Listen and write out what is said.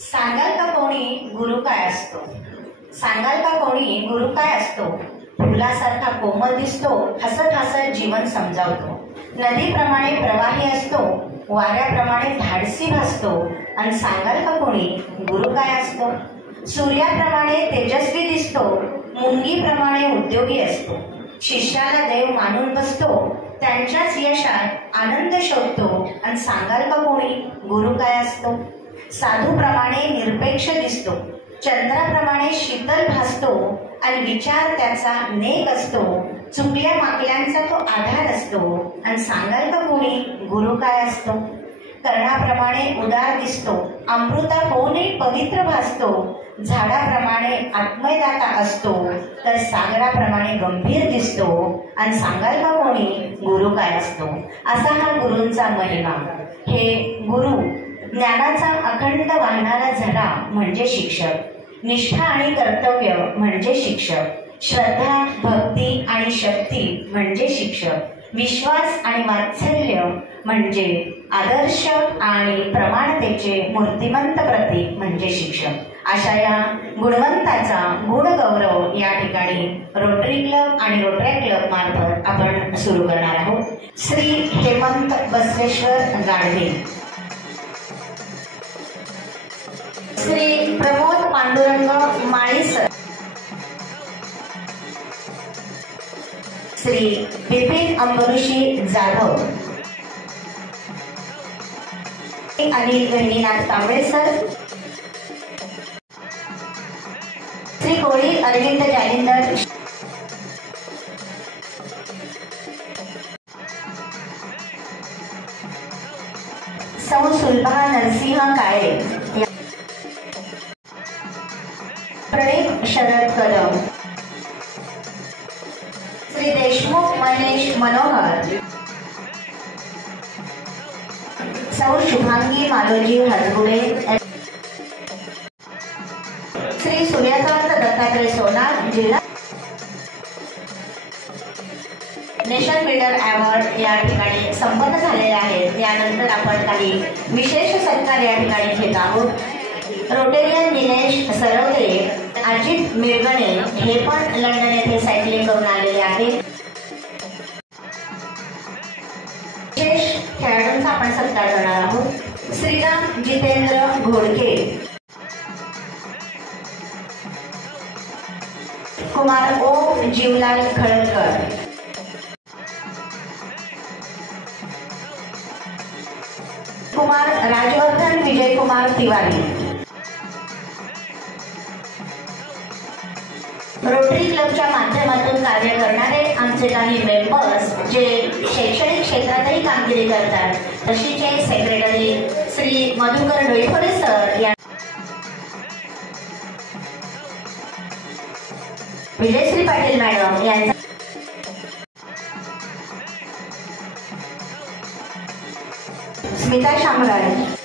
सांगाल का कोणी गुरु काय असतो? सांगाल का कोणी गुरु काय असतो? फुलासारखा कोमल दिसतो, हसत हसत जीवन समजावतो. नदीप्रमाणे प्रवाही असतो, वाऱ्याप्रमाणे धाडसी भासतो. आणि सांगाल का कोणी गुरु काय असतो? सूर्याप्रमाणे तेजस्वी दिसतो, मुंगीप्रमाणे उद्योगी असतो. शिष्याला देव मानून बसतो, त्यांच्याच यशात आनंद शोधतो. आणि सांगाल का कोणी गुरु काय असतो? साधूप्रमाणे निरपेक्ष दिसतो, चंद्राप्रमाणे शीतल भासतो. आणि विचार त्याचा नेक असतो, चुकल्या माकल्यांचा तो आधार असतो. आणि सांगाल का कोणी गुरु काय असतो? कर्णाप्रमाणे उदार दिसतो, अमृता होऊनही पवित्र भासतो. झाडाप्रमाणे आत्मदाता असतो, तर सागराप्रमाणे गंभीर दिसतो. आणि सांगाल का कोणी गुरु काय असतो? असा हा गुरूंचा महिमा. हे गुरु ज्ञानाचा अखंड वाहणारा झरा म्हणजे शिक्षक, निष्ठा आणि कर्तव्य म्हणजे शिक्षक, श्रद्धा भक्ती आणि शक्ती म्हणजे शिक्षक, विश्वास आणि वात्सल्य म्हणजे आदर्श आणि प्रमाणतेचे मूर्तिमंत प्रतीक म्हणजे शिक्षक. अशा या गुणवंताचा गुणगौरव या ठिकाणी रोटरी क्लब आणि रोटरी क्लब मार्फत आपण सुरू करणार आहोत. श्री हेमंत बसवेश्वर गाडवे, श्री प्रमोद पांडुरंग माळीसर, श्री बिपिन अंबरुषी जाधव, अनिल गहिनीनाथ कांबळे सर, श्री कोळी अरविंद जालिंदर, सौ सुलभा नरसिंह काळे, प्रणित शरद कदम, श्री देशमुख महेश मनोहर, सौ शुभांगी मालोजी हजगुडे, श्री सूर्यकांत दत्तात्रय सोनार, जिल्हा नेशन बिल्डर अवॉर्ड या ठिकाणी संपन्न झालेले आहेत. यानंतर आपण काही विशेष सत्कार या ठिकाणी घेत आहोत. रोटेरियन दिनेश सरवदे, अजित मिरगणे हे पण लंडन येथे सायकलिंग करून आलेले आहेत. विशेष खेळाडूंचा आपण सत्कार करणार आहोत. श्रीराम जितेंद्र घोडके, कुमार ओम जीवलाल खळदकर, कुमार राजवर्धन विजयकुमार तिवारी. रोटरी क्लबच्या माध्यमातून कार्य करणारे आमचे काही मेंबर्स जे शैक्षणिक क्षेत्रातही कामगिरी करतात, तशीचे सेक्रेटरी श्री मधुकर डोईफोडे सर, विजयश्री पाटील मॅडम यांचा, स्मिता शामराज,